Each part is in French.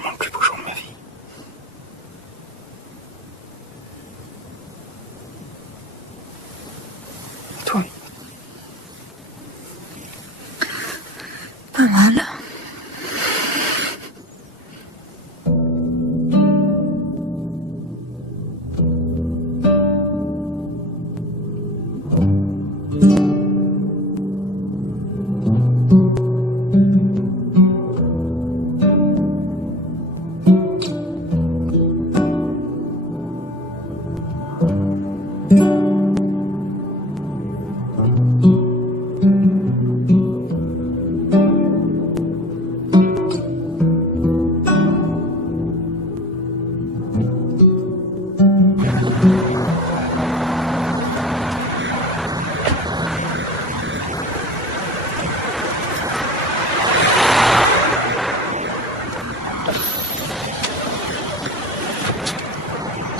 vraiment le plus beau jour de ma vie. Et toi? Pas mal.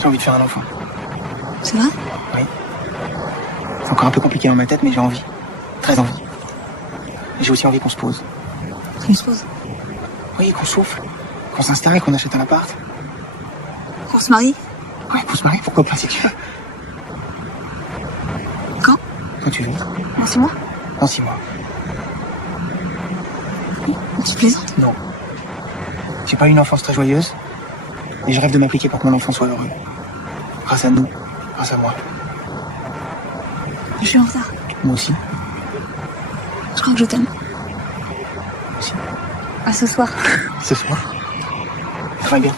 J'ai envie de faire un enfant. C'est vrai? Oui. C'est encore un peu compliqué dans ma tête, mais j'ai envie. Très envie. Et j'ai aussi envie qu'on se pose. Qu'on se pose. Oui, qu'on souffle. Qu'on s'installe et qu'on achète un appart. Qu'on se marie. Ouais, qu'on se marie, pourquoi pas si tu veux. Quand? Quand tu veux. Dans 6 mois? Dans 6 mois. Tu plaisantes? Non. J'ai pas eu une enfance très joyeuse. Et je rêve de m'appliquer pour que mon enfant soit heureux. Grâce à nous. Grâce à moi. Je suis en retard. Moi aussi. Je crois que je t'aime. Moi aussi. À ce soir. Ce soir. Très bien.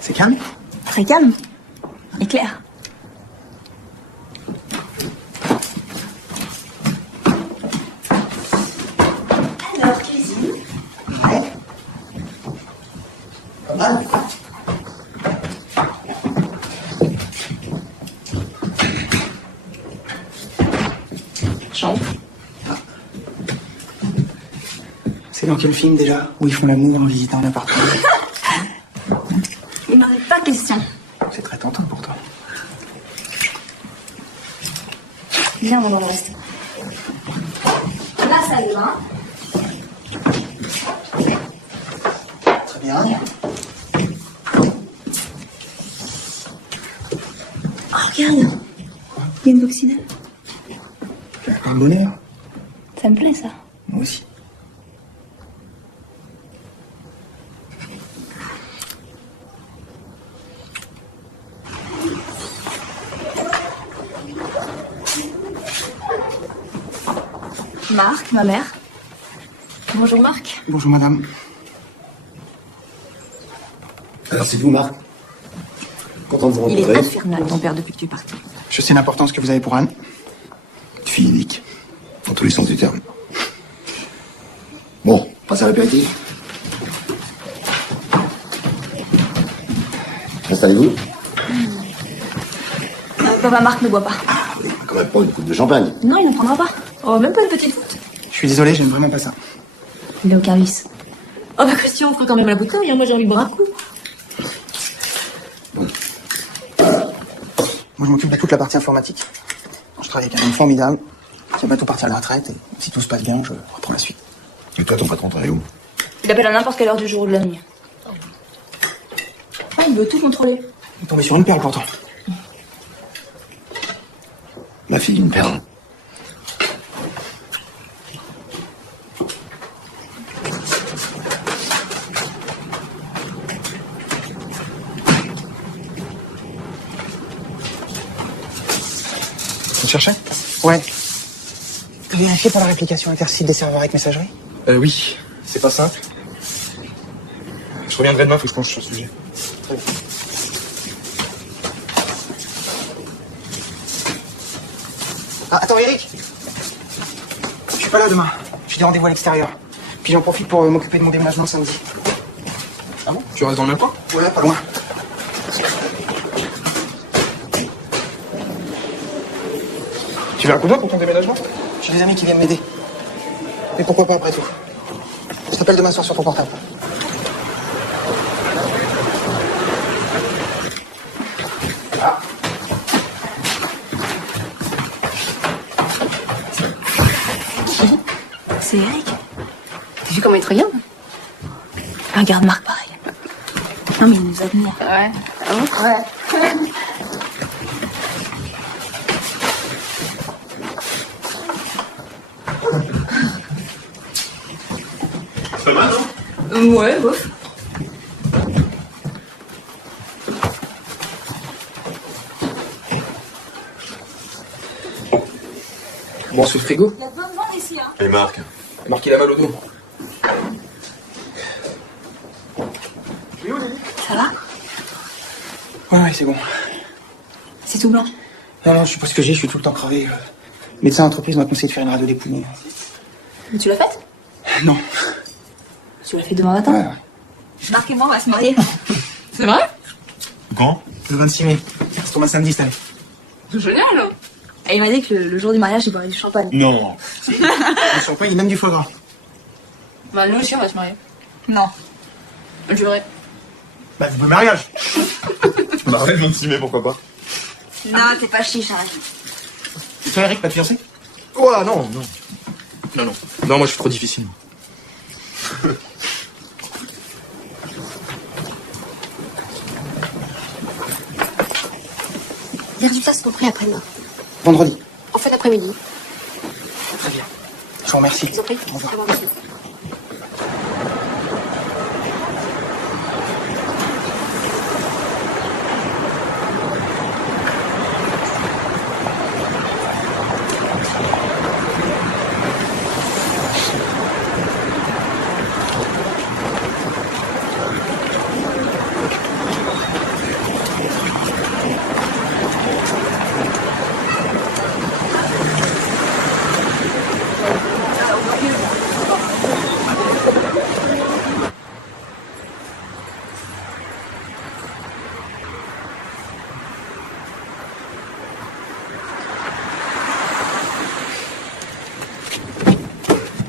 C'est calme? Très calme. Et clair. Alors, cuisine. Ouais. Pas mal. Chambre. C'est dans quel film déjà où ils font l'amour en visitant un appartement? Il n'en est pas question. C'est très tentant pour toi. Viens, on va en rester. La salle de bain. Très bien. Oh, regarde. Il y a une coccinelle. Un bonheur. Ça me plaît, ça. Moi aussi. Marc, ma mère. Bonjour, Marc. Bonjour madame. Alors c'est vous, Marc? Content de vous Il est rencontrer. infernal, ton père, depuis que tu es parti. Je sais l'importance que vous avez pour Anne. Une fille unique, dans tous les sens du terme. Bon, passe à l'apéritif. Installez-vous. Papa Marc ne boit pas. Ah oui, quand même pas une coupe de champagne. Non, il ne prendra pas. Oh, même pas une petite goutte. Je suis désolé, j'aime vraiment pas ça. Il a aucun vice. Oh bah Christian, on fera quand même la bouteille, hein. Moi j'ai envie de boire un coup. Moi je m'occupe de toute la partie informatique. Je travaille avec un homme formidable qui va bientôt partir à la retraite et si tout se passe bien, je reprends la suite. Et toi, ton patron, travaille où? Il appelle à n'importe quelle heure du jour ou de la nuit. Ah, il veut tout contrôler. On est tombé sur une perle pourtant. Ma fille, une perle. Vous cherchez? Ouais. Vérifiez pour la réplication intersite des serveurs avec messagerie. Oui, c'est pas simple. Je reviendrai demain, faut que je penche sur ce sujet. Très bien. Ah, attends Eric. Je suis pas là demain. J'ai des rendez-vous à l'extérieur. Puis j'en profite pour m'occuper de mon déménagement samedi. Ah bon? Tu restes dans le même coin? Ouais, pas loin. Tu veux un coup de main pour ton déménagement? J'ai des amis qui viennent m'aider. Mais pourquoi pas après tout? Je t'appelle demain soir sur ton portable. Ah. c'est Eric. T'as vu comment il te regarde? Regarde Marc pareil. Non, mais il nous admire. Ouais. Ah bon? Ouais. Pas mal, non? Ouais, bof. Bon, sous le frigo. Il y a plein de monde ici, hein. Et Marc? Marc, il a mal au dos. Ça va? Ouais, c'est bon. C'est tout blanc. Non, je sais pas ce que j'ai, je suis tout le temps crevé. Le médecin d'entreprise m'a conseillé de faire une radio des poumons. Mais tu l'as faite? Non. Tu l'as fait demain matin? Ouais. Marc et moi, on va se marier. C'est vrai? Quand? Le 26 mai. Ça tombe un samedi cette année. C'est génial, hein. Et il m'a dit que le jour du mariage, il boirait du champagne. Non. Le champagne et même du foie gras. Bah, nous aussi, on va se marier. Non. Je verrai. Bah, c'est le mariage. Bah ouais, le 26 mai, pourquoi pas? Non, t'es pas chiche, arrête. Toi, Eric, pas de fiancé? Ouah, non. Non, moi, je suis trop difficile. Les résultats seront prêts après-demain. Vendredi. En fin d'après-midi. Très bien. Je vous remercie. Je vous en prie. Au revoir. Au revoir, monsieur.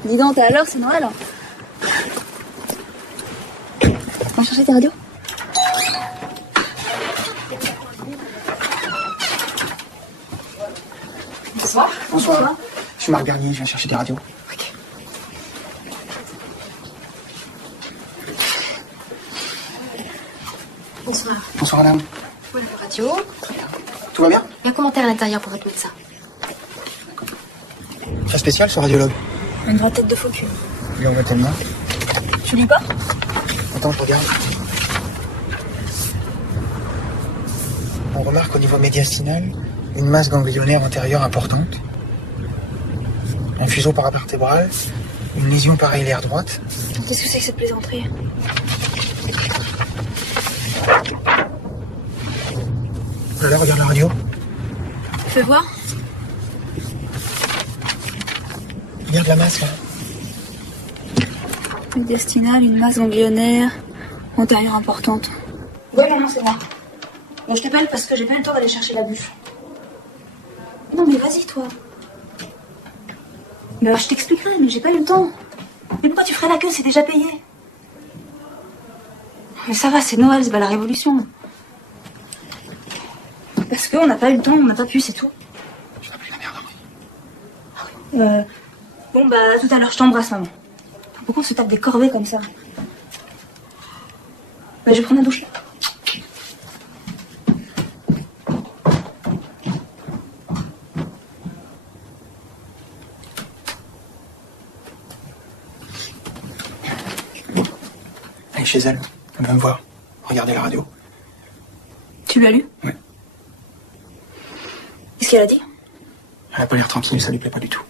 Dis donc, t'es à l'heure, c'est Noël. On va chercher tes radios? Bonsoir. Bonsoir. Je suis Marc Bernier, je viens chercher des radios. Bonsoir. Bonsoir, madame. Voilà la radio. Tout va bien? Il y a un commentaire à l'intérieur pour votre médecin. Très spécial, ce radiologue. Une vraie tête de faux cul. Lui, on va tellement. Tu lis pas? Attends, je regarde. On remarque au niveau médiastinal une masse ganglionnaire antérieure importante, un fuseau paravertébral, une lésion pareillière droite. Qu'est-ce que c'est que cette plaisanterie? Oh là là, regarde la radio. Fais voir. Regarde la masse, là. Médiastinale, une masse ganglionnaire, antérieure importante. Ouais, non, c'est moi. Bon, je t'appelle parce que j'ai pas eu le temps d'aller chercher la bûche. Non, mais vas-y, toi. Mais alors, je t'expliquerai, mais j'ai pas eu le temps. Mais pourquoi tu ferais la queue, c'est déjà payé? Mais ça va, c'est Noël, c'est pas la révolution. Parce qu'on n'a pas eu le temps, on n'a pas pu, c'est tout. Je t'appelle la merde. Bon, bah, tout à l'heure, je t'embrasse, maman. Pourquoi on se tape des corvées comme ça? Bah, je vais prendre la douche là. Elle est chez elle. Elle va me voir. Regardez la radio. Tu l'as lu? Oui. Qu'est-ce qu'elle a dit? Elle a pas l'air tranquille, ça lui plaît pas du tout.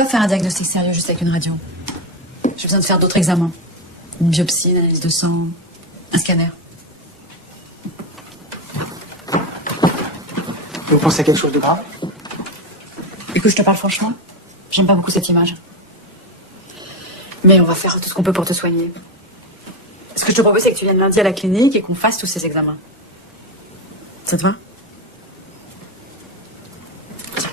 pas faire un diagnostic sérieux juste avec une radio. J'ai besoin de faire d'autres examens. Une biopsie, une analyse de sang, un scanner. Vous pensez à quelque chose de grave? Écoute, je te parle franchement. J'aime pas beaucoup cette image. Mais on va faire tout ce qu'on peut pour te soigner. Ce que je te propose, c'est que tu viennes lundi à la clinique et qu'on fasse tous ces examens. Ça te va? Tiens.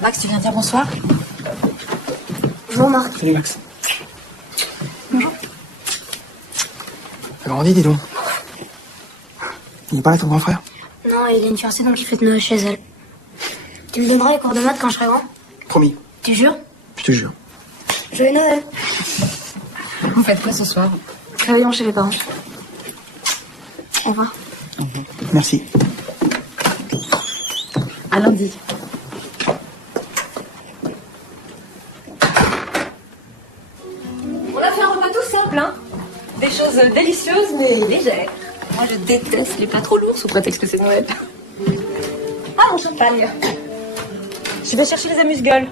Max, tu viens dire bonsoir? Bonjour Marc. Salut Max. Bonjour. T'as grandi, dis donc. Il est pas là ton grand frère? Non, il a une fiancée donc il fait de Noël chez elle. Tu me donneras les cours de maths quand je serai grand? Promis. Tu jures? Je te jure. Joyeux Noël. Vous faites quoi ce soir? Réveillons chez les parents. Au revoir. Merci. À lundi. On a fait un repas tout simple, hein. Des choses délicieuses mais légères. Moi, je déteste les plats trop lourds sous prétexte que c'est Noël. Ah, mon champagne. Je vais chercher les amuse-gueules.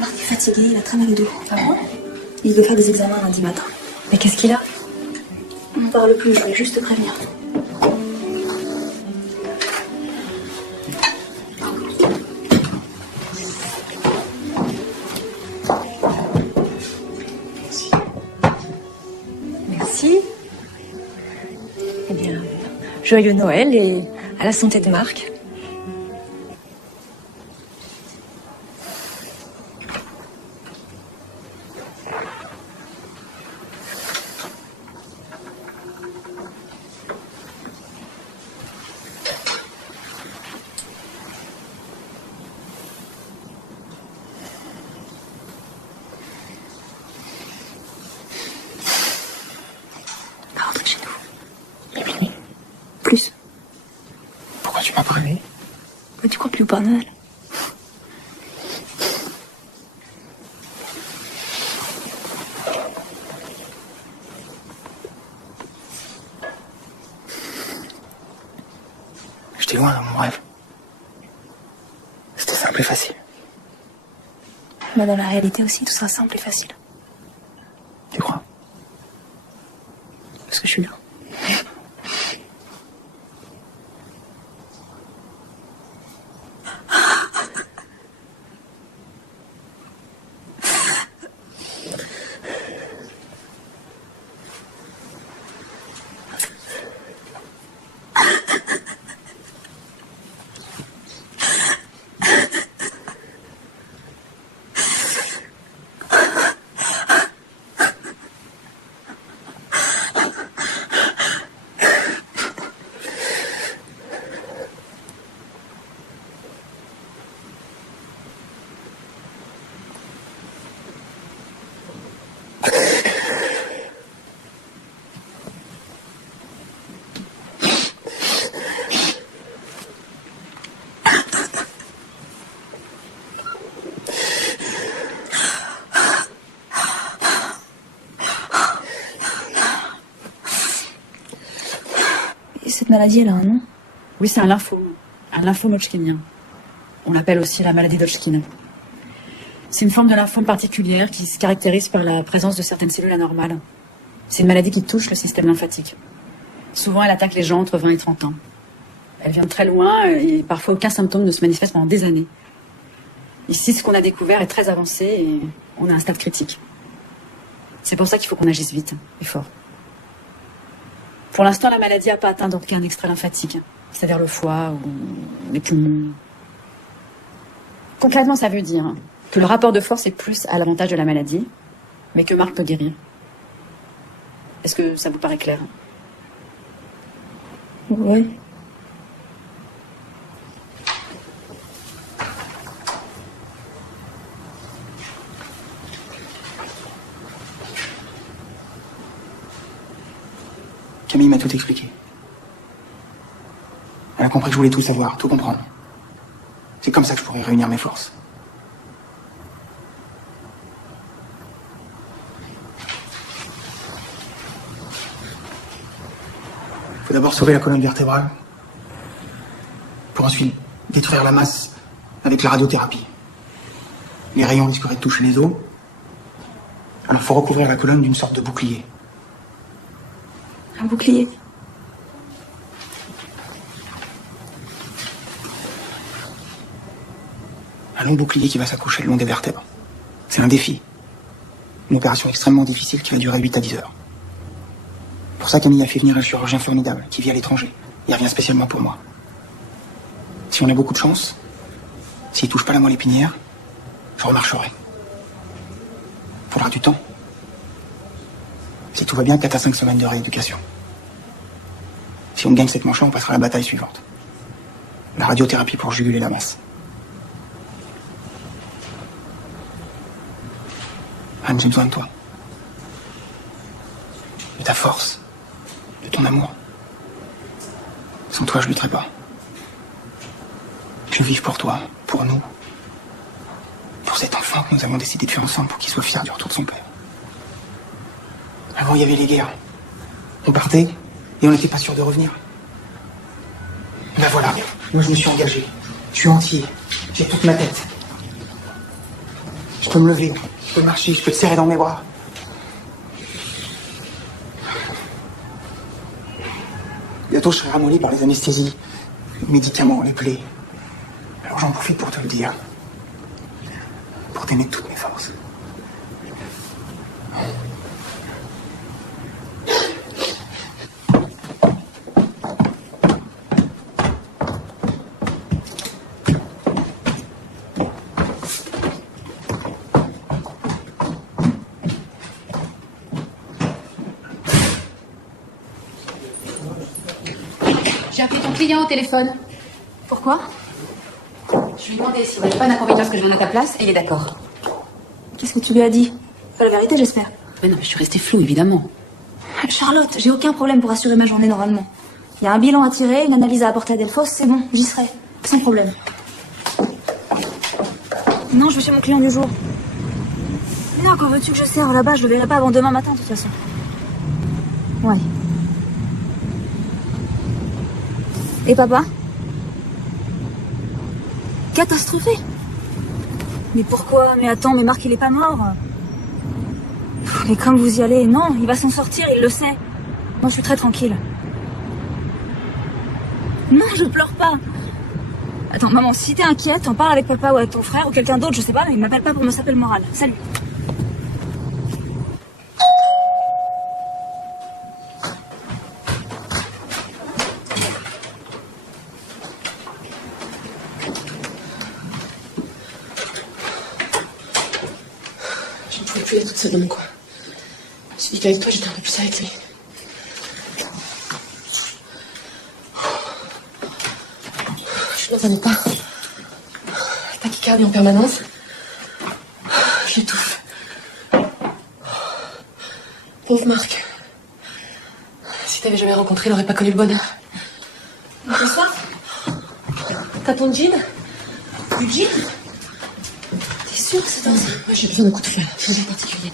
Marc est fatigué, il a très mal au dos. Ah bon? Il doit faire des examens lundi matin. Mais qu'est-ce qu'il a? On n'en parle plus, je voulais juste te prévenir. Merci. Eh bien, joyeux Noël et à la santé de Marc. On va rentrer chez nous. Et puis, plus. Pourquoi tu m'as prévenu? Mais tu crois plus au Père Noël? J'étais loin dans mon rêve. C'était simple et facile. Mais dans la réalité aussi, tout sera simple et facile. Tu crois? Parce que je suis là. Et cette maladie, elle a un nom? Oui, c'est un lymphome hodgkinien. On l'appelle aussi la maladie d'Hodgkin. C'est une forme de lymphome particulière qui se caractérise par la présence de certaines cellules anormales. C'est une maladie qui touche le système lymphatique. Souvent, elle attaque les gens entre 20 et 30 ans. Elle vient de très loin et parfois aucun symptôme ne se manifeste pendant des années. Ici, ce qu'on a découvert est très avancé et on a un stade critique. C'est pour ça qu'il faut qu'on agisse vite et fort. Pour l'instant, la maladie n'a pas atteint d'aucun extrait lymphatique, c'est-à-dire le foie ou les poumons. Concrètement, ça veut dire que le rapport de force est plus à l'avantage de la maladie, mais que Marc peut guérir. Est-ce que ça vous paraît clair? Oui. Camille m'a tout expliqué. Elle a compris que je voulais tout savoir, tout comprendre. C'est comme ça que je pourrais réunir mes forces. Faut d'abord sauver la colonne vertébrale, ensuite détruire la masse avec la radiothérapie. Les rayons risqueraient de toucher les os. Alors faut recouvrir la colonne d'une sorte de bouclier. Un bouclier. Un long bouclier qui va s'accrocher le long des vertèbres. C'est un défi. Une opération extrêmement difficile qui va durer 8 à 10 heures. Pour ça, Camille a fait venir un chirurgien formidable qui vit à l'étranger. Il revient spécialement pour moi. Si on a beaucoup de chance, s'il touche pas la moelle épinière, je remarcherai. Faudra du temps. Si tout va bien, 4 à 5 semaines de rééducation. Si on gagne cette manche-là, on passera à la bataille suivante. La radiothérapie pour juguler la masse. Anne, j'ai besoin de toi. De ta force. De ton amour. Sans toi, je lutterai pas. Je vive pour toi, pour nous. Pour cet enfant que nous avons décidé de faire ensemble pour qu'il soit fier du retour de son père. Avant, il y avait les guerres. On partait et on n'était pas sûr de revenir. Ben voilà, moi je me suis engagé. Je suis entier. J'ai toute ma tête. Je peux me lever, je peux marcher, je peux te serrer dans mes bras. Bientôt, je serai ramolli par les anesthésies, les médicaments, les plaies. Alors j'en profite pour te le dire. Pour t'aimer de toutes mes forces. J'ai appelé ton client au téléphone. Pourquoi? Je lui ai demandé s'il n'y avait pas d'inconvénient que je vienne à ta place et il est d'accord. Qu'est-ce que tu lui as dit? Pas la vérité, j'espère. Mais non, mais je suis restée floue, évidemment. Charlotte, j'ai aucun problème pour assurer ma journée normalement. Il y a un bilan à tirer, une analyse à apporter à Delphos, c'est bon, j'y serai. Sans problème. Non, je vais chez mon client du jour. Mais non, quand veux-tu que je serve là-bas? Je le verrai pas avant demain matin, de toute façon. Ouais. Et papa? Catastrophé. Mais pourquoi? Mais attends, mais Marc, il est pas mort. Mais comme vous y allez, non, il va s'en sortir, il le sait. Moi, je suis très tranquille. Non, je pleure pas. Attends, maman, si t'es inquiète, t'en parles avec papa ou avec ton frère ou quelqu'un d'autre, je sais pas, mais il m'appelle pas pour me saper le moral. Salut. Je ne pouvais plus être toute seule dans mon coin. Je me suis dit qu'avec toi, j'étais un peu plus avec lui. Je suis dans un état. Tachycardie en permanence. J'étouffe. Pauvre Marc. Si t'avais jamais rencontré, il n'aurait pas connu le bonheur. Comme ça? T'as ton jean? Du jean? T'es sûre que c'est dans ça? Moi, j'ai besoin d'un coup de feu, un bien particulier.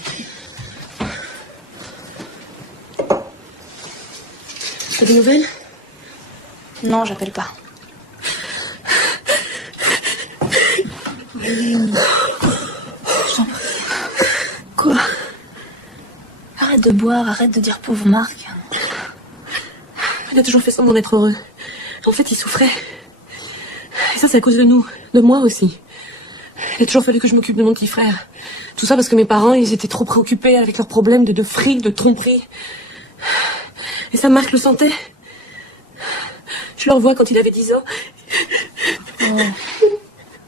T'as des nouvelles? Non, j'appelle pas. J'en prie. Quoi? Arrête de boire, arrête de dire pauvre Marc. Il a toujours fait semblant d'être heureux. En fait, il souffrait. Et ça, c'est à cause de nous. De moi aussi. Il a toujours fallu que je m'occupe de mon petit frère. Tout ça parce que mes parents, ils étaient trop préoccupés avec leurs problèmes de fric, de tromperie. Et ça, Marc le sentait. Je le revois quand il avait 10 ans. Oh.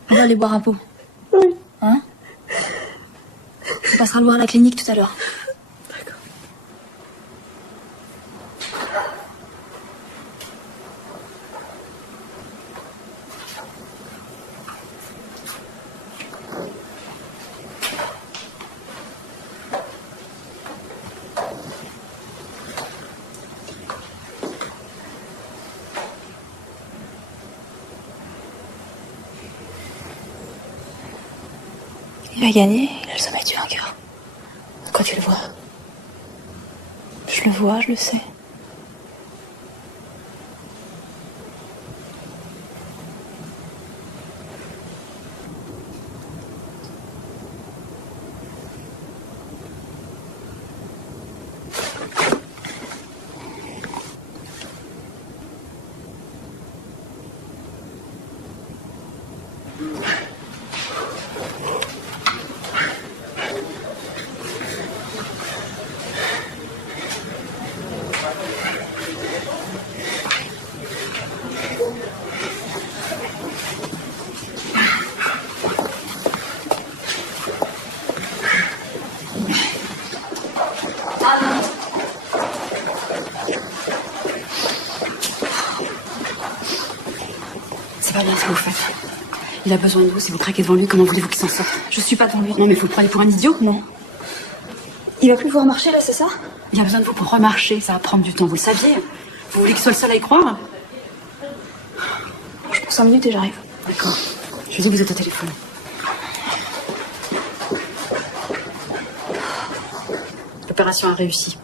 On va aller boire un pot. Oui. Hein? On passera le voir à la clinique tout à l'heure. D'accord. Il va gagner, il a le sommeil du vainqueur. Quand tu le vois? Je le vois, je le sais. bien ce que vous faites. Il a besoin de vous, si vous craquez devant lui, comment voulez-vous qu'il s'en sorte? Je suis pas devant lui. Non, mais vous le prenez pour un idiot? Non. Il va plus pouvoir marcher, là, c'est ça? Il a besoin de vous pour remarcher, ça va prendre du temps, vous le saviez. Vous voulez qu'il soit le seul à y croire? Je prends 5 minutes et j'arrive. D'accord. Je dis que vous êtes au téléphone. L'opération a réussi.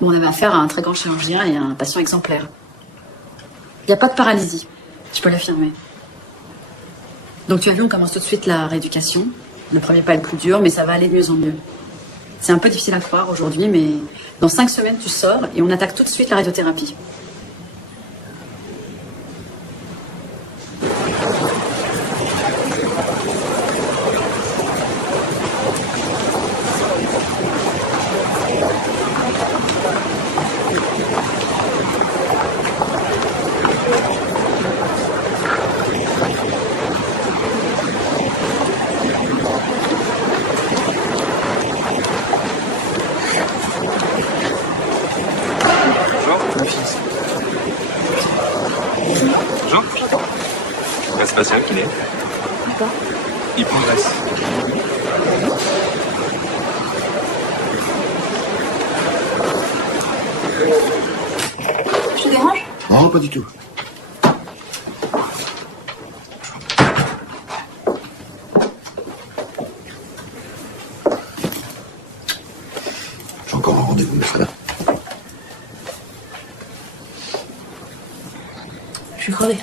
Bon, on avait affaire à un très grand chirurgien et à un patient exemplaire. Il n'y a pas de paralysie, je peux l'affirmer. Donc tu as vu, on commence tout de suite la rééducation. Le premier pas est le plus dur, mais ça va aller de mieux en mieux. C'est un peu difficile à croire aujourd'hui, mais dans 5 semaines, tu sors et on attaque tout de suite la radiothérapie. Spatial qu'il est. D'accord. Il progresse. Je te dérange? Non, pas du tout. J'ai encore un rendez-vous, Freda. Je suis crevée.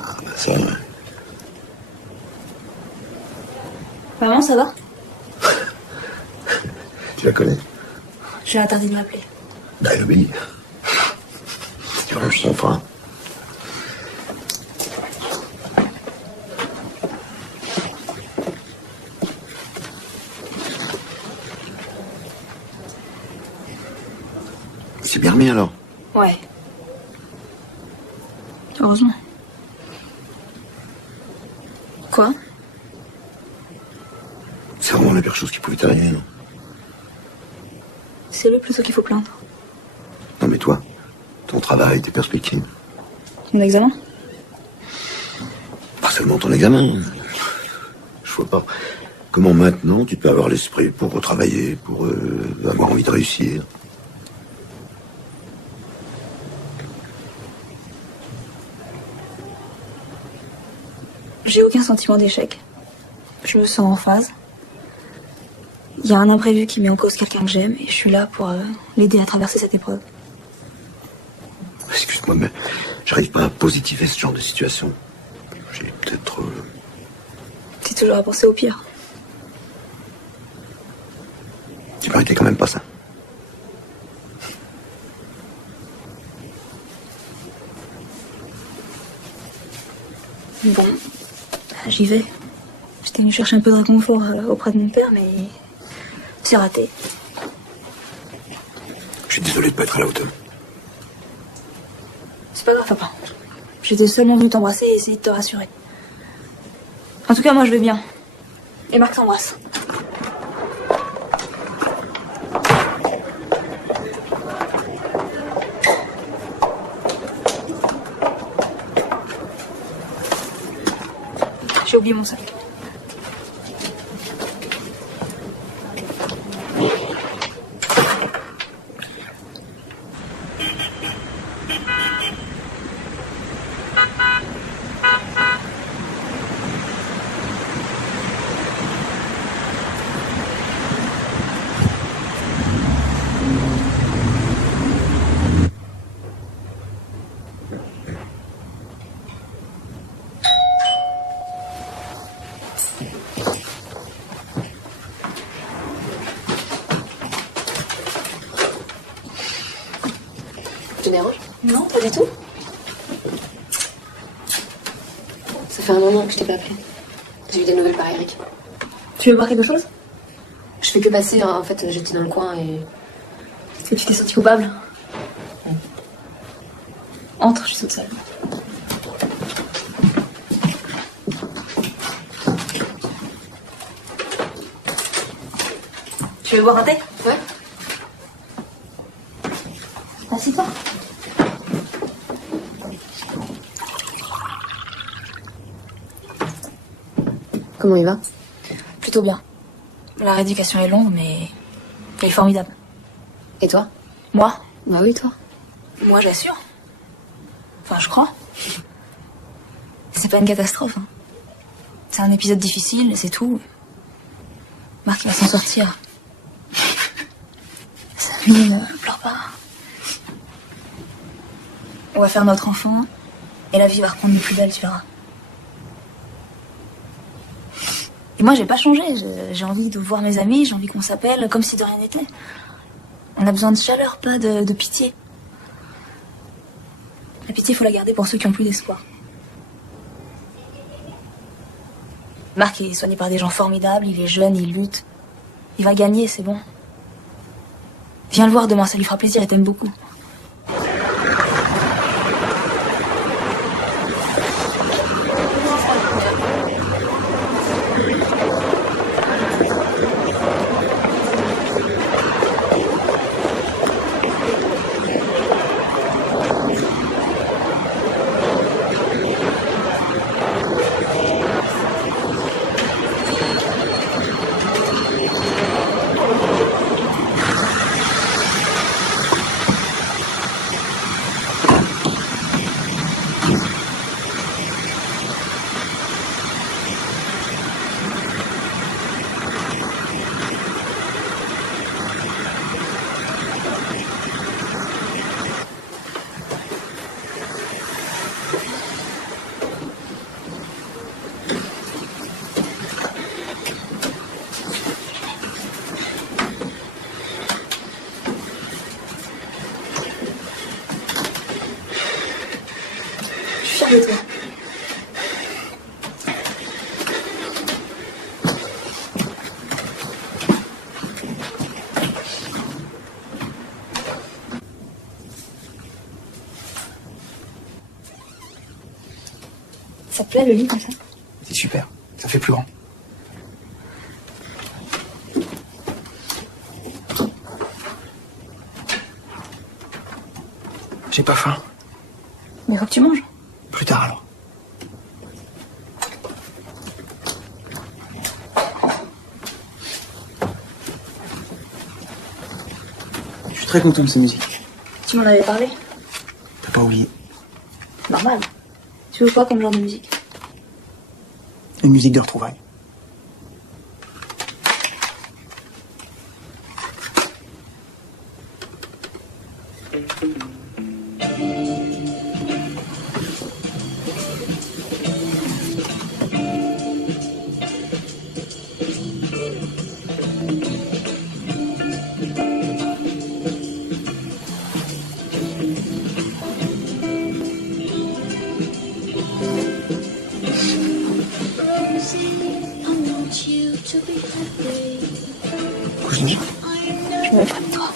Ah, bah ça, ouais. Maman, ça va? Tu la connais? J'ai interdit de m'appeler. Bah, elle obéit. Tu ranges son frein. C'est bien remis alors? Ouais. Heureusement. Quoi? C'est vraiment la pire chose qui pouvait t'arriver, non? C'est lui plutôt qu'il faut plaindre. Non mais toi, ton travail, tes perspectives. Mon examen? Pas seulement ton examen. Je vois pas comment maintenant tu peux avoir l'esprit pour retravailler, pour avoir envie de réussir. J'ai aucun sentiment d'échec. Je me sens en phase. Il y a un imprévu qui met en cause quelqu'un que j'aime et je suis là pour l'aider à traverser cette épreuve. Excuse-moi, mais j'arrive pas à positiver ce genre de situation. J'ai peut-être... C'est toujours à penser au pire. Tu méritais quand même pas ça. Bon, j'y vais. J'étais venue chercher un peu de réconfort auprès de mon père, mais c'est raté. Je suis désolé de pas être à la hauteur. C'est pas grave, papa. J'étais seulement venue t'embrasser et essayer de te rassurer. En tout cas, moi, je vais bien. Et Marc t'embrasse. J'ai oublié mon sac. Je te dérange? Non, pas du tout. Ça fait un moment que je t'ai pas appelé. J'ai eu des nouvelles par Eric. Tu veux voir quelque chose? Je fais que passer, hein. En fait, j'étais dans le coin et... Est-ce que tu t'es senti coupable? Entre, je suis toute seule. Tu veux boire un thé? Ouais. Assieds-toi. Comment il va? Plutôt bien. La rééducation est longue, mais il est formidable. Et toi? Moi? Bah oui, toi. Moi, j'assure. Enfin, je crois. C'est pas une catastrophe. Hein. C'est un épisode difficile, et c'est tout. Marc, il va s'en sortir. Samy, ne pleure pas. On va faire notre enfant, et la vie va reprendre de plus belle, tu verras. Et moi, j'ai pas changé. J'ai envie de voir mes amis, j'ai envie qu'on s'appelle comme si de rien n'était. On a besoin de chaleur, pas de pitié. La pitié, il faut la garder pour ceux qui ont plus d'espoir. Marc est soigné par des gens formidables, il est jeune, il lutte. Il va gagner, c'est bon. Viens le voir demain, ça lui fera plaisir, il t'aime beaucoup. De toi. Ça te plaît le lit comme ça? C'est super, ça fait plus grand. J'ai pas faim. Mais faut que tu manges. Plus tard alors. Je suis très content de ces musiques. Tu m'en avais parlé? T'as pas oublié. Normal. Tu veux quoi comme genre de musique? Une musique de retrouvailles. Couche-toi. Je me ferai de toi.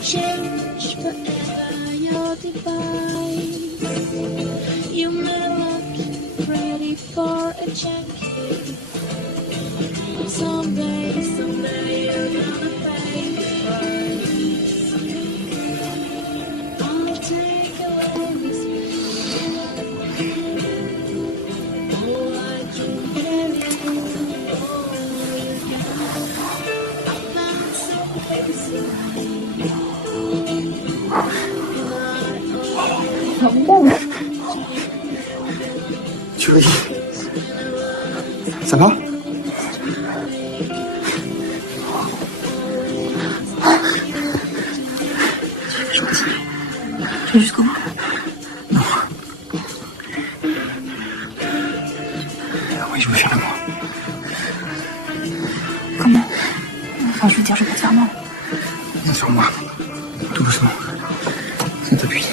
Change forever your device. You may look ready for a change. Someday you're gonna pay the price. I'll take away this pain. Oh, I can carry you. I'm not so crazy. Tu ris. Ça va? Tu veux jusqu'au bout? Non. Oui, je veux faire l'amour. Comment? Enfin, je veux dire, je vais pas te faire mal. Viens sur moi. Tout doucement. Sans t'appuyer.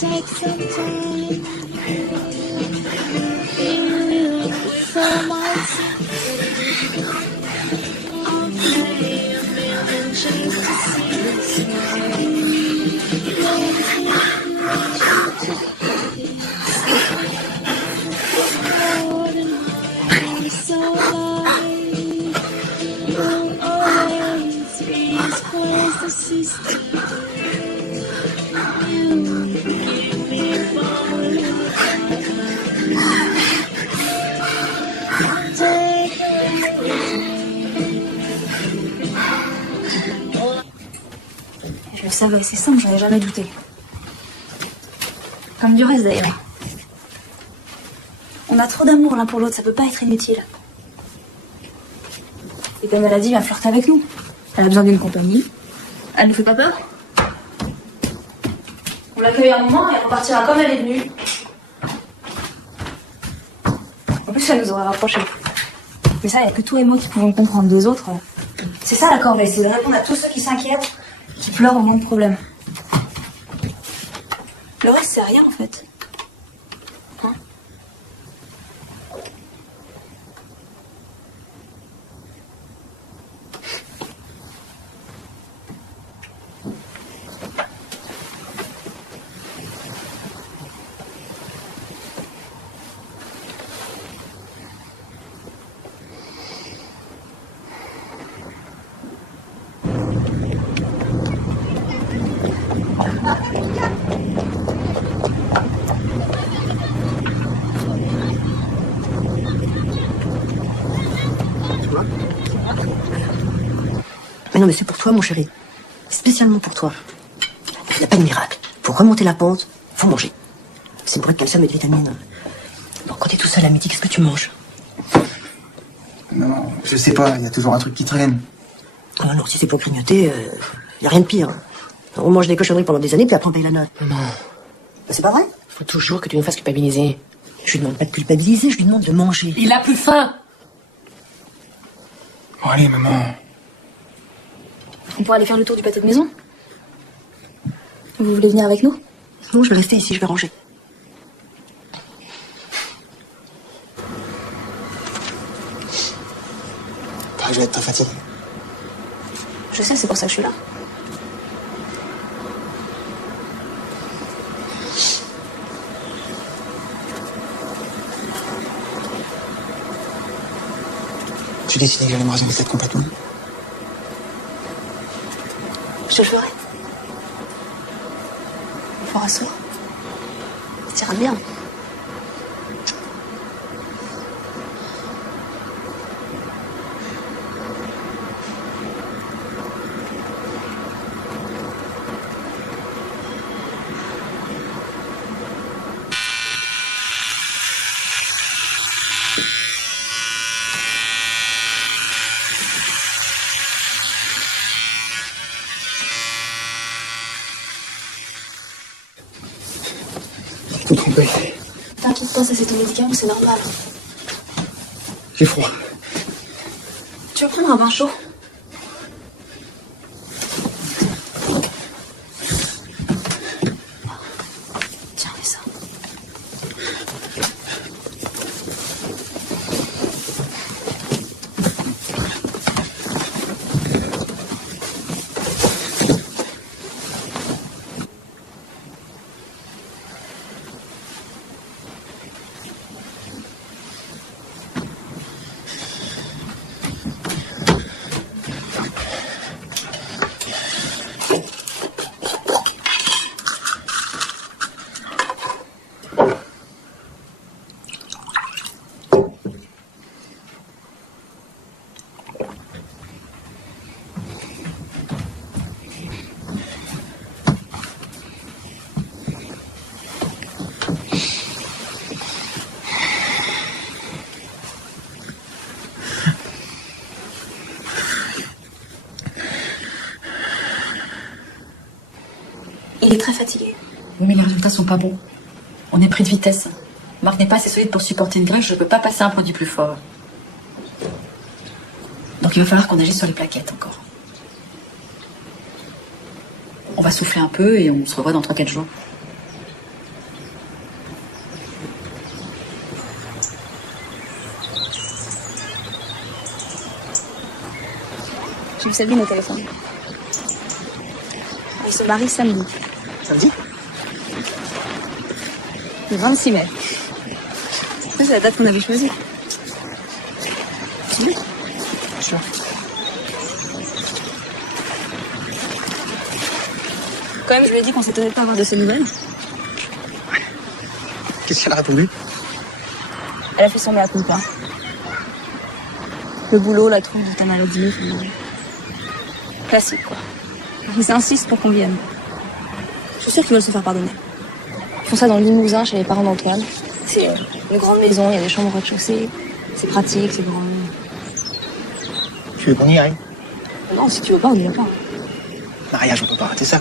Take some time. savais, c'est simple, j'en ai jamais douté. Comme du reste d'ailleurs. On a trop d'amour l'un pour l'autre, ça peut pas être inutile. Et ta maladie vient flirter avec nous. Elle a besoin d'une compagnie. Elle nous fait pas peur. On l'accueille un moment et elle repartira comme elle est venue. En plus, ça nous aurait rapprochés. Mais ça, il n'y a que toi et moi qui pouvons le comprendre. Deux autres, c'est ça la corvée, c'est de répondre à tous ceux qui s'inquiètent, qui pleurent au moins de problèmes. Le reste, c'est rien en fait. Hein? Mais non, mais c'est pour toi, mon chéri. Spécialement pour toi. Il n'y a pas de miracle. Pour remonter la pente, faut manger. C'est une boîte de calcium et de vitamines. Bon, quand t'es tout seul à midi, qu'est-ce que tu manges? Non, je sais pas, il y a toujours un truc qui traîne. Ah non, si c'est pour grignoter, y a rien de pire. On mange des cochonneries pendant des années, puis après on paye la note. Maman, C'est pas vrai? faut toujours que tu nous fasses culpabiliser. Je lui demande pas de culpabiliser, je lui demande de manger. Il a plus faim. Bon, allez, maman. On pourra aller faire le tour du pâté de maison. Vous voulez venir avec nous? Non, je vais rester ici, je vais ranger. Je vais être très fatigué. Je sais, c'est pour ça que je suis là. J'ai décidé que j'allais me raser la tête complètement. Je le ferai. Fort à soi. Ça ira bien. Tout trompé. T'inquiète pas, ça c'est ton médicament, c'est normal. J'ai froid. Tu veux prendre un bain chaud? Tiens, fais ça. Il est très fatigué. Oui, mais les résultats sont pas bons. On est pris de vitesse. Marc n'est pas assez solide pour supporter une greffe, je peux pas passer un produit plus fort. Donc il va falloir qu'on agisse sur les plaquettes encore. On va souffler un peu et on se revoit dans 3-4 jours. J'ai vu Sabine au téléphone. Il se marie samedi. Samedi? Le 26 mai. Ça, c'est la date qu'on avait choisie. Sûr. Quand même, je lui ai dit qu'on s'étonnait de pas avoir de ses nouvelles. Qu'est-ce qu'elle a répondu? Elle a fait son mea culpa. Le boulot, la trouille de ta maladie. Classique, quoi. Ils insistent pour qu'on vienne. suis sûre qu'ils veulent se faire pardonner. Ils font ça dans le Limousin, chez les parents d'Antoine. C'est une grande maison, il y a des chambres au rez-de-chaussée. C'est pratique, c'est grand. Tu veux qu'on y aille? Non, si tu veux pas, on y va pas. Mariage, on peut pas rater ça.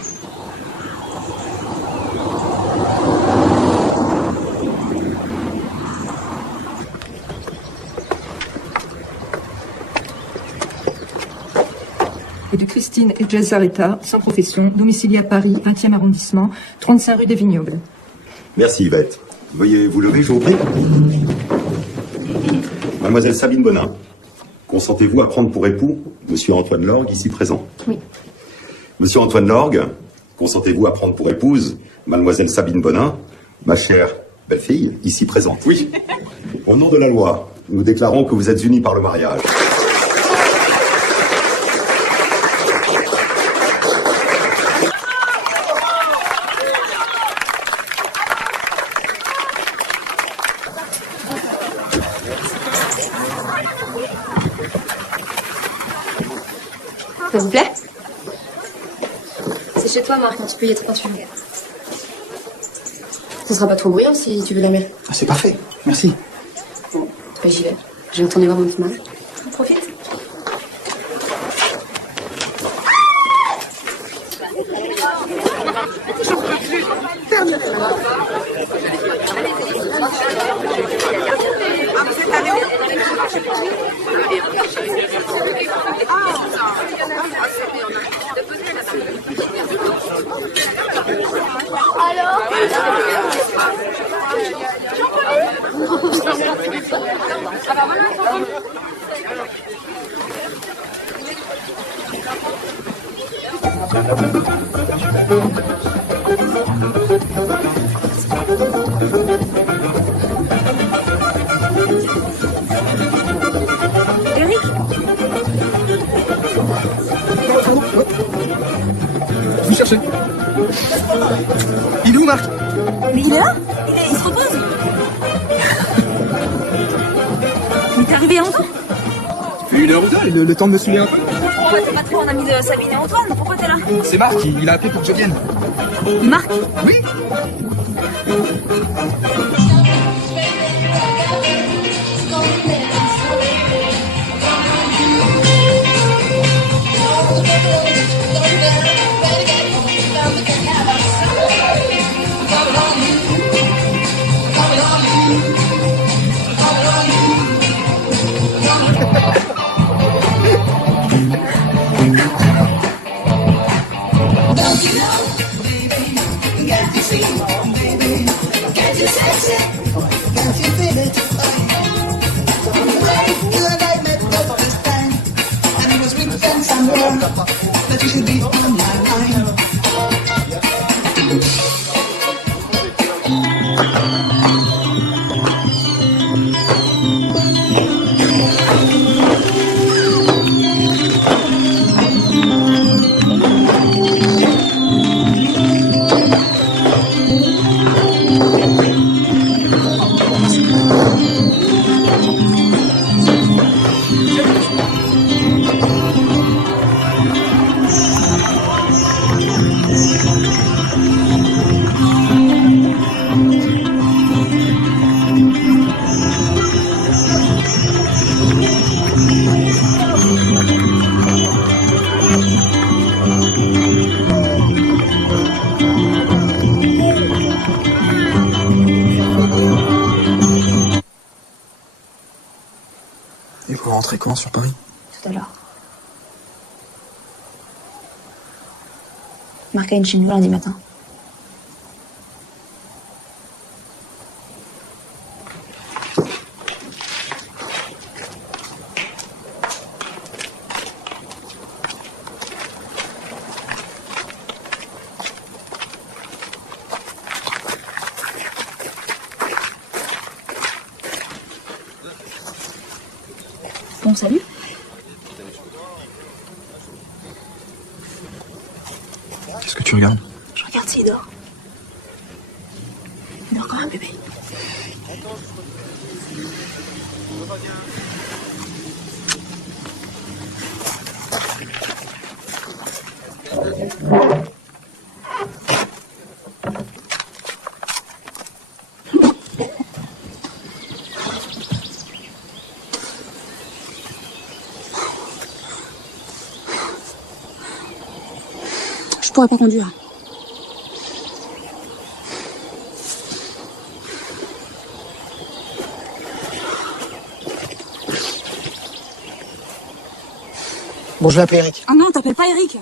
Et de Christine et Jess Zaretta, sans profession, domiciliés à Paris, 20e arrondissement, 35 rue des Vignobles. Merci Yvette. Veuillez vous lever, je vous prie. Mademoiselle Sabine Bonin, consentez-vous à prendre pour époux Monsieur Antoine Lorgue, ici présent? Oui. Monsieur Antoine Lorgue, consentez-vous à prendre pour épouse Mademoiselle Sabine Bonin, ma chère belle-fille, ici présente? Oui. Au nom de la loi, nous déclarons que vous êtes unis par le mariage. Ça vous plaît? C'est chez toi, Marc, un petit peu y être quand tu veux. Ce sera pas trop bruyant si tu veux la mer. Ah, c'est parfait, merci. Bon, bah, j'y vais. Je vais retourner voir mon petit mari. Profite. Eric, Vous cherchez? Il est où, Marc? mais il est là? Il se repose. Mais t'es arrivé il y a longtemps? Plus 1 heure ou 2, le temps de me saouler un peu. Ouais, t'es pas trop un ami de Sabine et Antoine, pourquoi t'es là? C'est Marc, il a appelé pour que je vienne. Marc? Oui? Et vous rentrez quand sur Paris? Tout à l'heure. Marc a une chez nous lundi matin. Bon, salut. Qu'est-ce que tu regardes? Je regarde s'il dort. Il dort quand même, bébé. pourrais pas conduire. Bon, je vais appeler Eric. Ah non, t'appelles pas Eric.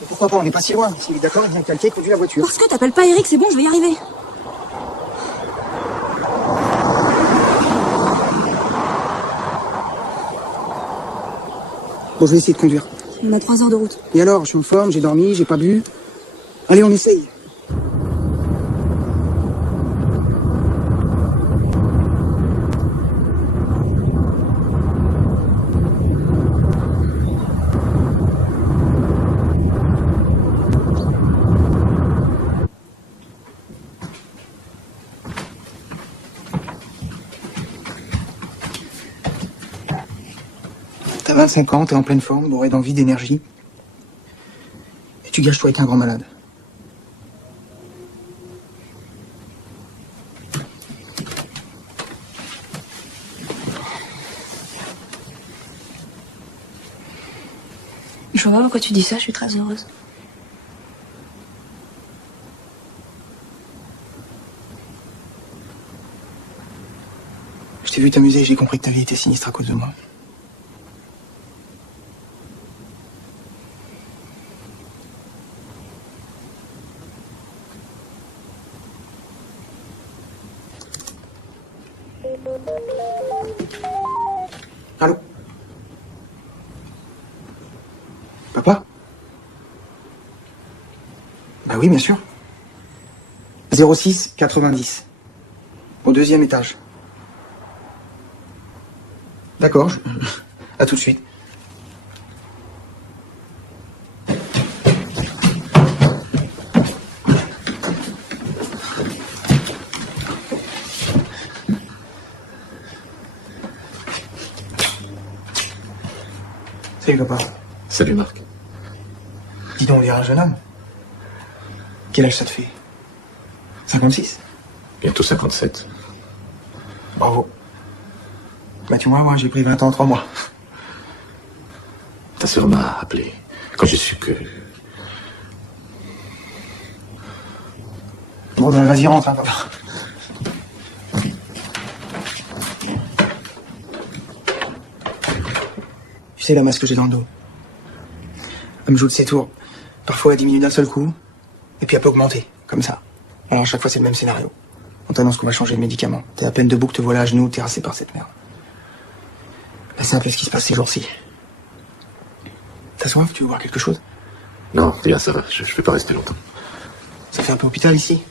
Mais pourquoi pas, on n'est pas si loin. S'il est d'accord, il vient calquer, conduit la voiture. Parce que t'appelles pas Eric, c'est bon, je vais y arriver. Bon, je vais essayer de conduire. On a 3 heures de route. Et alors, je suis en forme, j'ai dormi, j'ai pas bu. Allez, on essaye. T'as 25 ans, t'es en pleine forme, bourré d'envie, d'énergie. Et tu gâches toi avec un grand malade. Je vois pas pourquoi tu dis ça, je suis très heureuse. Je t'ai vu t'amuser et j'ai compris que ta vie était sinistre à cause de moi. Allô? Papa? Bah oui, bien sûr. 06 90. Au 2e étage. D'accord, à tout de suite. Salut papa. Salut Marc. Dis donc, on dirait un jeune homme. Quel âge ça te fait? 56? Bientôt 57. Bravo. Bah tu vois, moi j'ai pris 20 ans en 3 mois. Ta sœur m'a appelé quand j'ai su que... Bon ben vas-y rentre, hein, papa. Tu sais la masse que j'ai dans le dos. Elle me joue de ses tours. Parfois elle diminue d'un seul coup, et puis elle peut augmenter, comme ça. Alors à chaque fois c'est le même scénario. On t'annonce qu'on va changer de médicament. T'es à peine debout que te voilà à genoux, terrassé par cette merde. Bah, c'est un peu ce qui se passe ces jours-ci. T'as soif? Tu veux boire quelque chose? Non, viens, ça va, je vais pas rester longtemps. Ça fait un peu hôpital ici.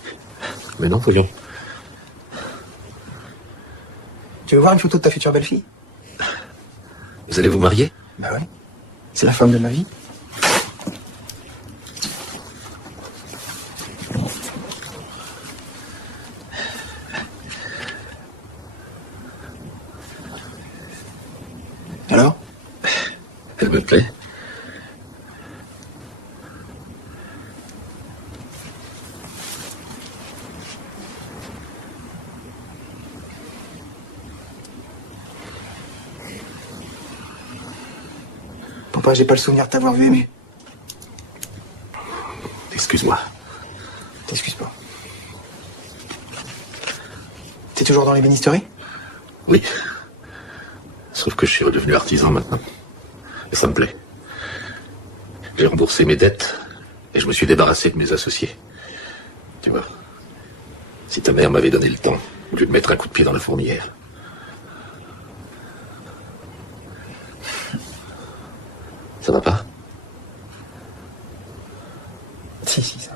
Mais non, voyons. Tu veux voir une photo de ta future belle-fille? Vous allez vous marier? Bah ouais. C'est la femme de ma vie. Alors? Elle me plaît. Papa, j'ai pas le souvenir de t'avoir vu, mais... Excuse-moi. T'excuses pas. T'es toujours dans l'ébénisterie? Oui. Sauf que je suis redevenu artisan maintenant. Et ça me plaît. J'ai remboursé mes dettes et je me suis débarrassé de mes associés. Tu vois, si ta mère m'avait donné le temps, au lieu de mettre un coup de pied dans la fourmilière. Ça va pas? Si, ça va.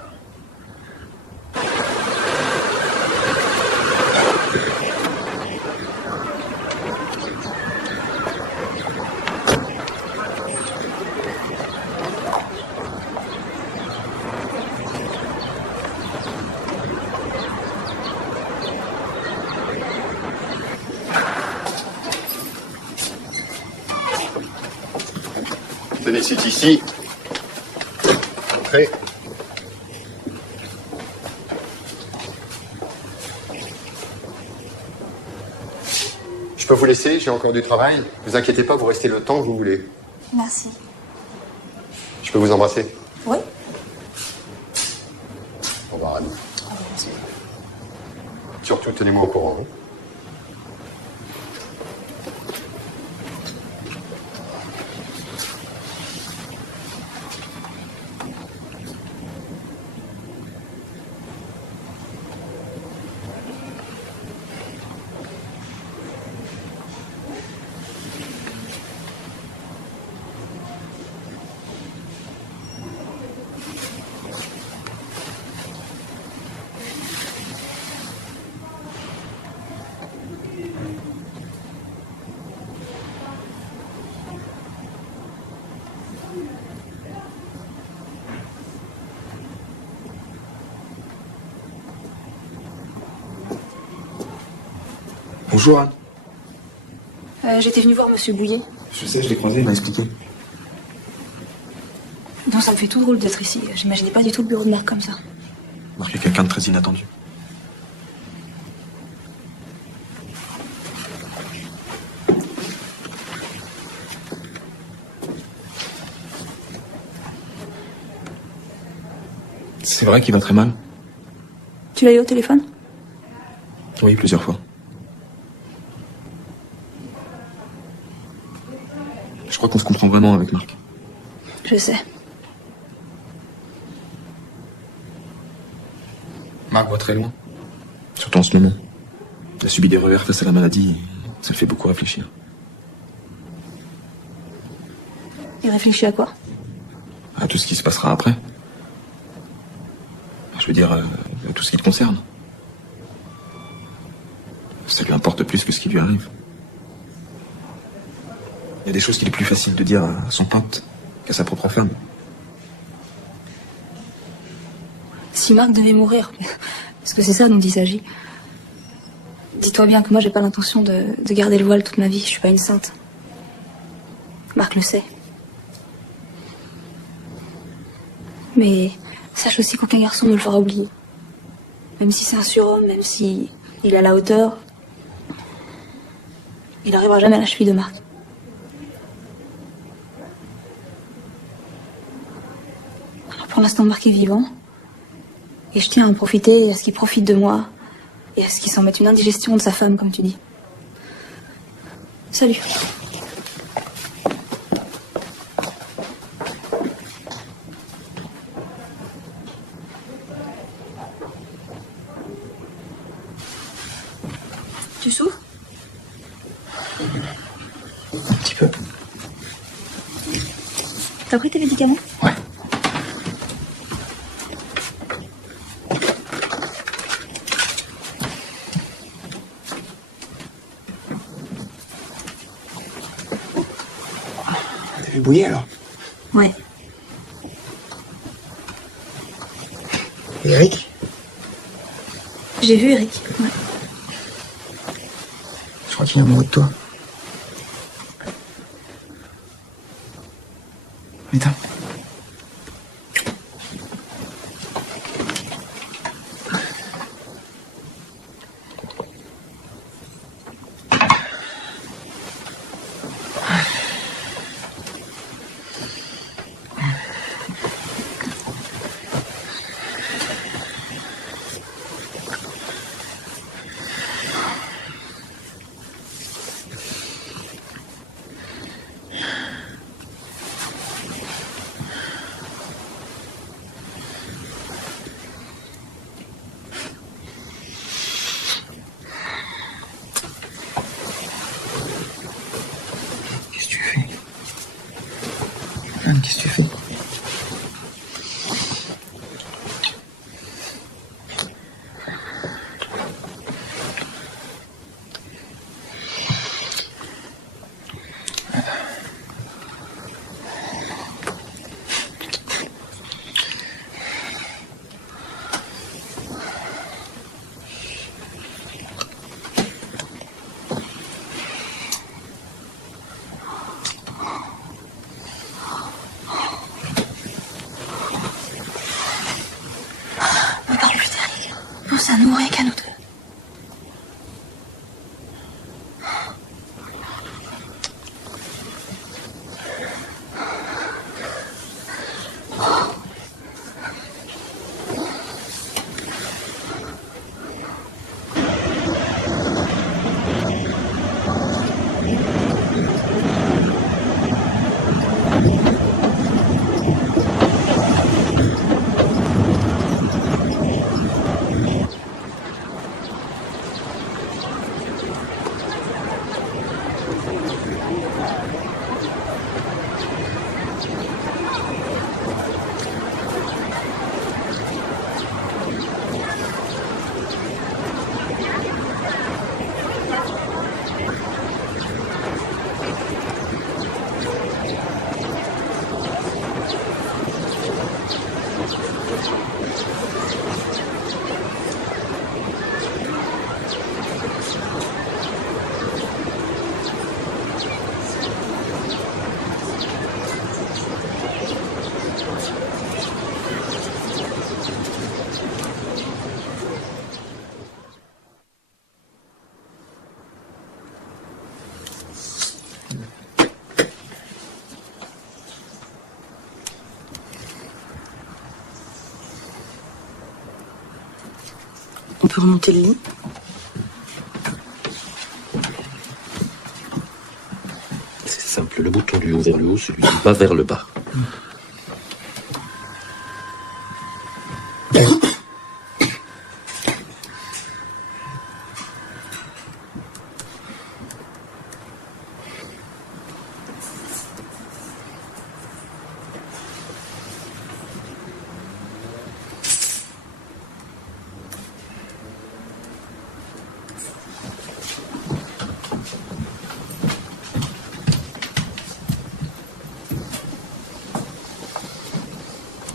Tenez, c'est ici. Entrez. Je peux vous laisser, j'ai encore du travail. Ne vous inquiétez pas, vous restez le temps que vous voulez. Merci. Je peux vous embrasser? Oui? surtout, tenez-moi au courant. Hein. Bonjour Anne. J'étais venue voir Monsieur Bouillet. Je sais, je l'ai croisé, il m'a expliqué. Non, ça me fait tout drôle d'être ici. J'imaginais pas du tout le bureau de Marc comme ça. Marc est quelqu'un de très inattendu. C'est vrai qu'il va très mal? Tu l'as eu au téléphone? Oui, plusieurs fois. Je crois qu'on se comprend vraiment avec Marc. Je sais. Marc voit très loin. Surtout en ce moment. Il a subi des revers face à la maladie. Et ça le fait beaucoup réfléchir. Il réfléchit à quoi? À tout ce qui se passera après. Je veux dire, à tout ce qui te concerne. Ça lui importe plus que ce qui lui arrive. Il y a des choses qu'il est plus facile de dire à son pote qu'à sa propre femme. Si Marc devait mourir, parce que c'est ça dont il s'agit, dis-toi bien que moi j'ai pas l'intention de garder le voile toute ma vie, je suis pas une sainte. Marc le sait. Mais sache aussi qu'aucun garçon ne le fera oublier. Même si c'est un surhomme, même si il a la hauteur, il n'arrivera jamais à la cheville de Marc. Alors pour l'instant, Marc est vivant. Et je tiens à en profiter, et à ce qu'il profite de moi. Et à ce qu'il s'en mette une indigestion de sa femme, comme tu dis. Salut. Tu souffres? Un petit peu. T'as pris tes médicaments? Ouais. T'as vu Bouillet alors? Ouais. Et Eric? J'ai vu Eric. Ouais. Je crois qu'il est amoureux de toi. Putain. Qu'est-ce que tu fais? Anne, qu'est-ce que tu fais? Ne parle plus d'Eric. Pense à nous, rien qu'à nous deux. On peut remonter le lit? C'est simple, le bouton du haut vers le haut, celui du bas vers le bas.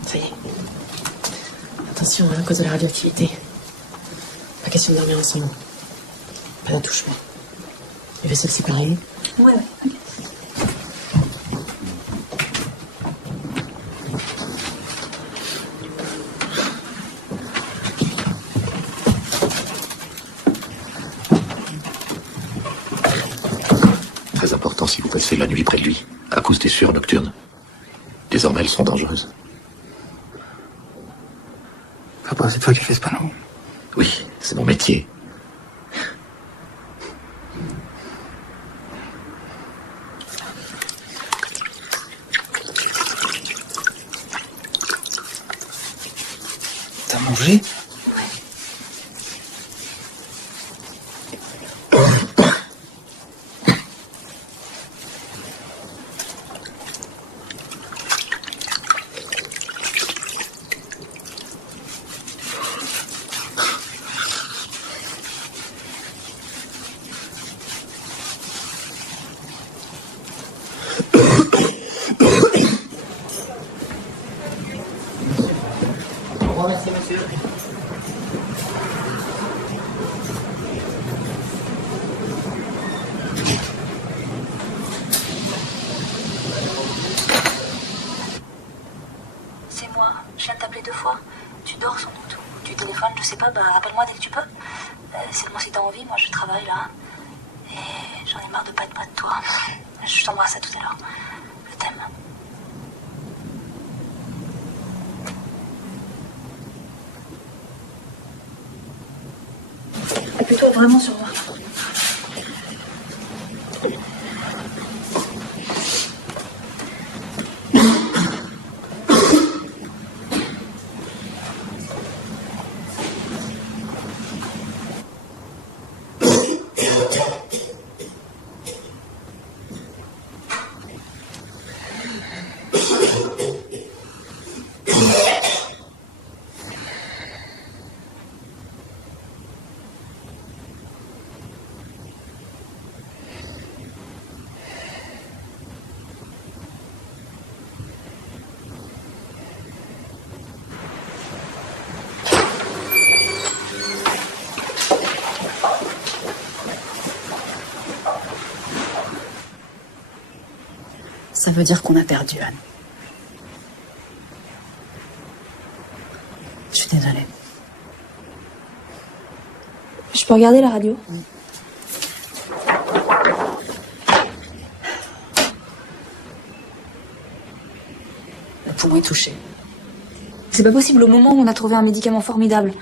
Ça y est. Attention, hein, à cause de la radioactivité. Pas question de dormir ensemble. Pas d'attouchement. Les vaisselles séparées. Ouais. Très important si vous passez la nuit près de lui, à cause des sueurs nocturnes. Désormais, elles sont dangereuses. Papa, c'est toi qui fais ce panneau. Oui, c'est mon métier. T'as mangé? Merci, monsieur. C'est moi. Je viens de t'appeler 2 fois. Tu dors sans doute. Ou tu téléphones, je sais pas. Bah, appelle-moi dès que tu peux. Seulement si t'as envie, moi je travaille là. Et j'en ai marre de pas être près de toi. Je t'embrasse à tout à l'heure. Je t'aime. Appuie-toi vraiment sur moi. Ça veut dire qu'on a perdu Anne. Je suis désolée. Je peux regarder la radio? Le poumon est touché. C'est pas possible au moment où on a trouvé un médicament formidable.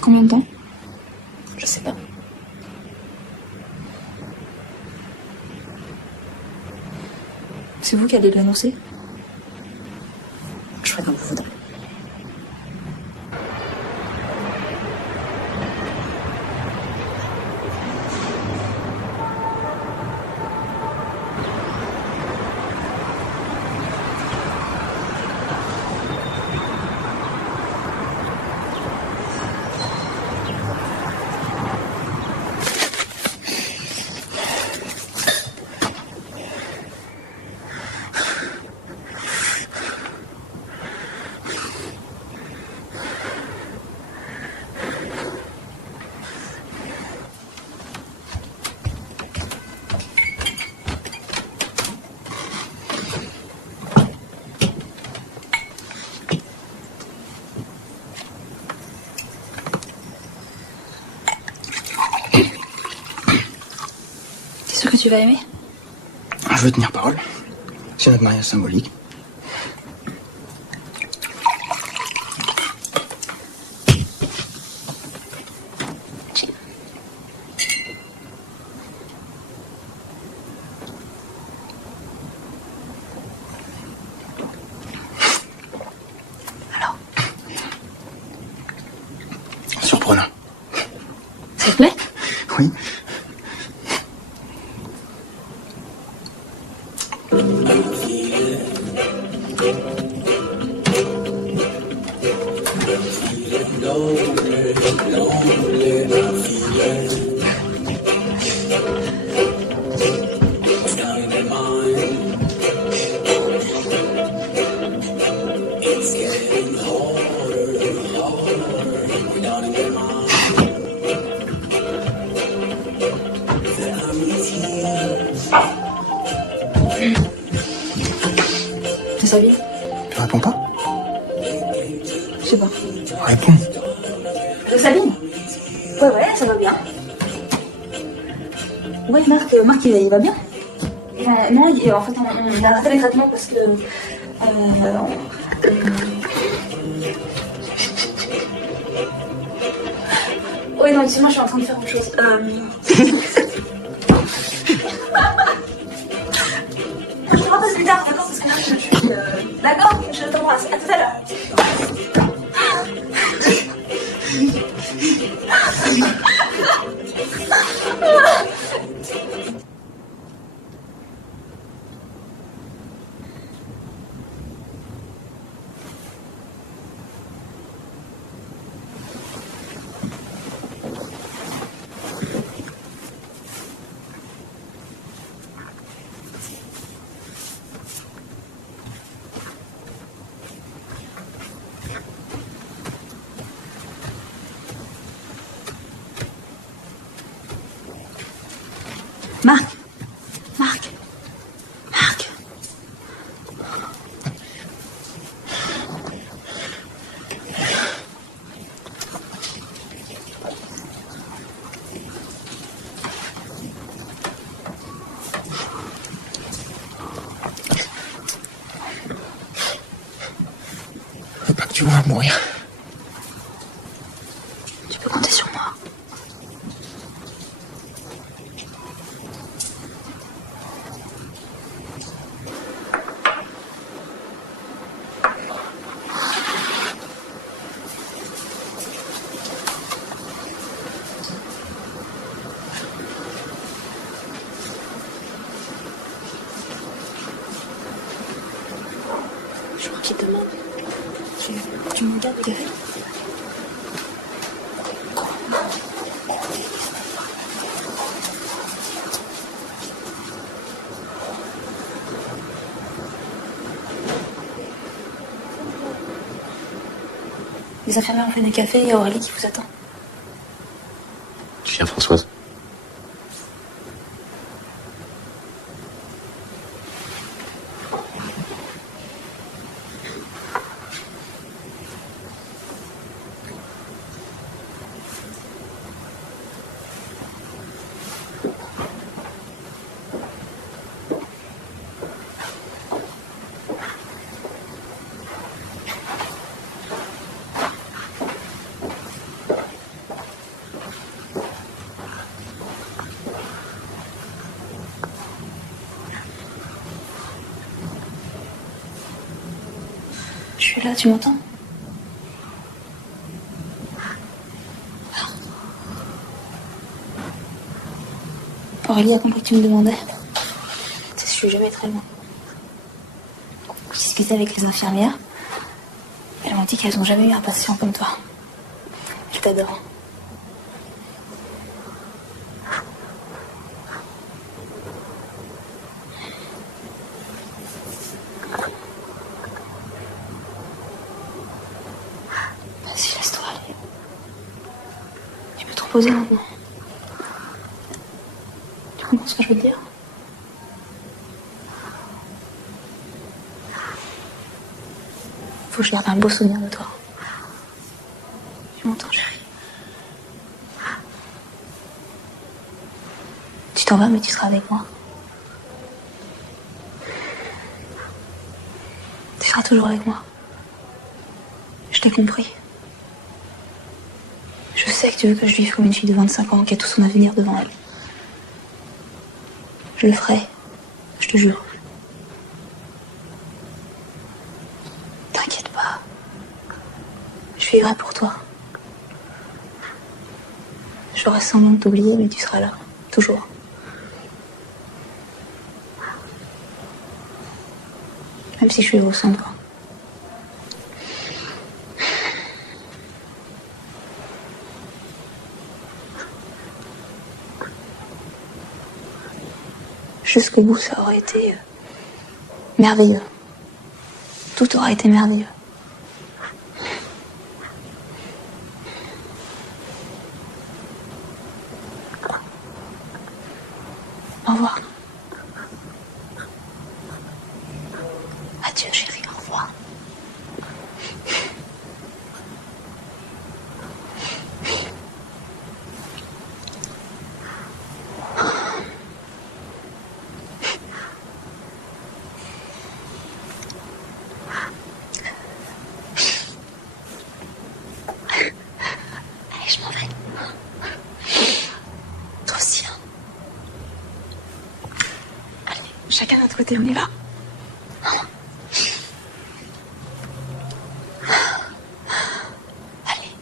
Combien de temps? Je sais pas. C'est vous qui allez lui annoncer? Je ferai comme vous voudrez. T'es sûr que tu vas aimer? Je veux tenir parole. C'est notre mariage symbolique. Alors, Surprenant. ça te plaît? Oui. C'est Sabine? Tu réponds pas? Je sais pas. Réponds. Sabine? Ouais, ça va bien. Ouais, Marc il va bien. Non, en fait, on a arrêté les traitements parce que... Ouais, non, excuse-moi, je suis en train de faire autre chose. Je te rappelle plus tard, d'accord? Parce que là, je suis... D'accord? Je t'embrasse. À tout à l'heure. Marc. Faut pas que tu vas mourir. Tu peux compter sur moi. Je crois qu'il te demande. Tu me regardes, t'es fait? Les infirmières ont fait des cafés, il y a Aurélie qui vous attend. Tu viens, Françoise? suis là, tu m'entends? Aurélie a compris que tu me demandais. Je suis jamais très loin. J'ai discuté avec les infirmières. Elles m'ont dit qu'elles n'ont jamais eu un patient comme toi. Je t'adore. Vas-y, laisse-toi aller. Tu peux te reposer maintenant. Tu comprends ce que je veux dire? Faut que je garde un beau souvenir de toi. Tu m'entends, chérie? Tu t'en vas, mais tu seras avec moi. Tu seras toujours avec moi. Je t'ai compris. Je sais que tu veux que je vive comme une fille de 25 ans qui a tout son avenir devant elle. Je le ferai, je te jure. T'inquiète pas. Je vivrai pour toi. J'aurai semblant de t'oublier, mais tu seras là, toujours. Même si je suis sans toi. Jusqu'au bout, ça aurait été merveilleux. Tout aura été merveilleux. Au revoir. Adieu, chérie, au revoir. Allez, je m'en vais. Toi aussi, hein. Allez, chacun de notre côté, on y va. Allez.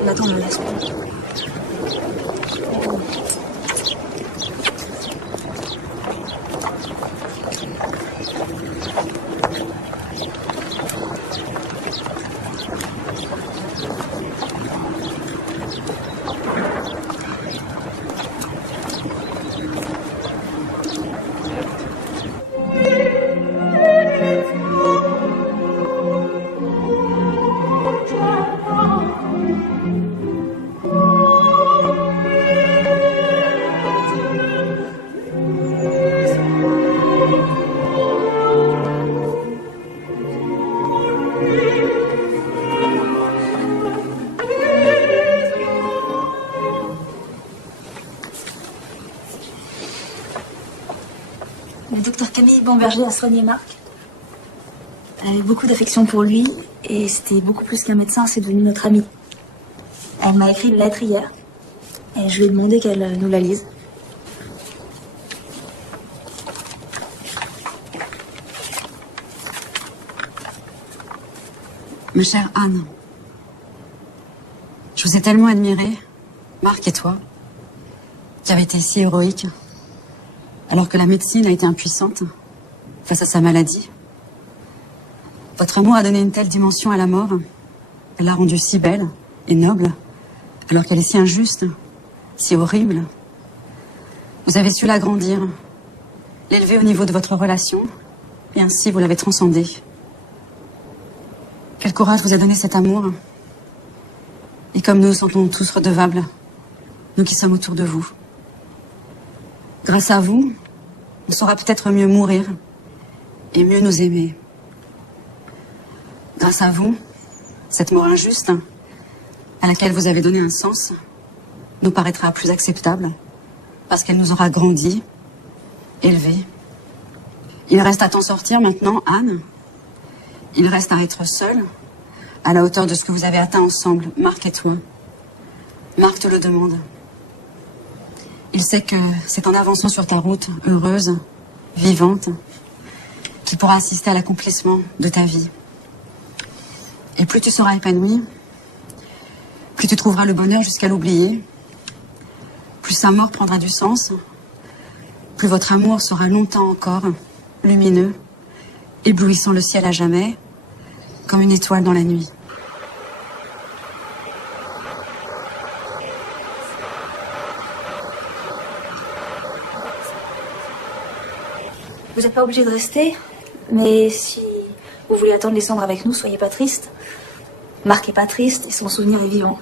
On attend, on laisse pas. Le docteur Camille Bomberger a soigné Marc. Elle avait beaucoup d'affection pour lui et c'était beaucoup plus qu'un médecin, c'est devenu notre amie. Elle m'a écrit une lettre hier et je lui ai demandé qu'elle nous la lise. Ma chère Anne, je vous ai tellement admirée, Marc et toi, qui avez été si héroïque, alors que la médecine a été impuissante face à sa maladie. Votre amour a donné une telle dimension à la mort. Elle l'a rendue si belle et noble, alors qu'elle est si injuste, si horrible. Vous avez su l'agrandir l'élever au niveau de votre relation, et ainsi vous l'avez transcendé. Quel courage vous a donné cet amour. Et comme nous sentons tous redevables, nous qui sommes autour de vous. Grâce à vous, on saura peut-être mieux mourir et mieux nous aimer. Grâce à vous, cette mort injuste, à laquelle vous avez donné un sens, nous paraîtra plus acceptable, parce qu'elle nous aura grandi, élevés. Il reste à t'en sortir maintenant, Anne. Il reste à être seul, à la hauteur de ce que vous avez atteint ensemble, Marc et toi. Marc te le demande. Il sait que c'est en avançant sur ta route, heureuse, vivante, qu'il pourra assister à l'accomplissement de ta vie. Et plus tu seras épanoui, plus tu trouveras le bonheur jusqu'à l'oublier, plus sa mort prendra du sens, plus votre amour sera longtemps encore lumineux, éblouissant le ciel à jamais, comme une étoile dans la nuit. Vous n'êtes pas obligé de rester, mais si vous voulez attendre les cendres avec nous, soyez pas triste. Marc est pas triste et son souvenir est vivant.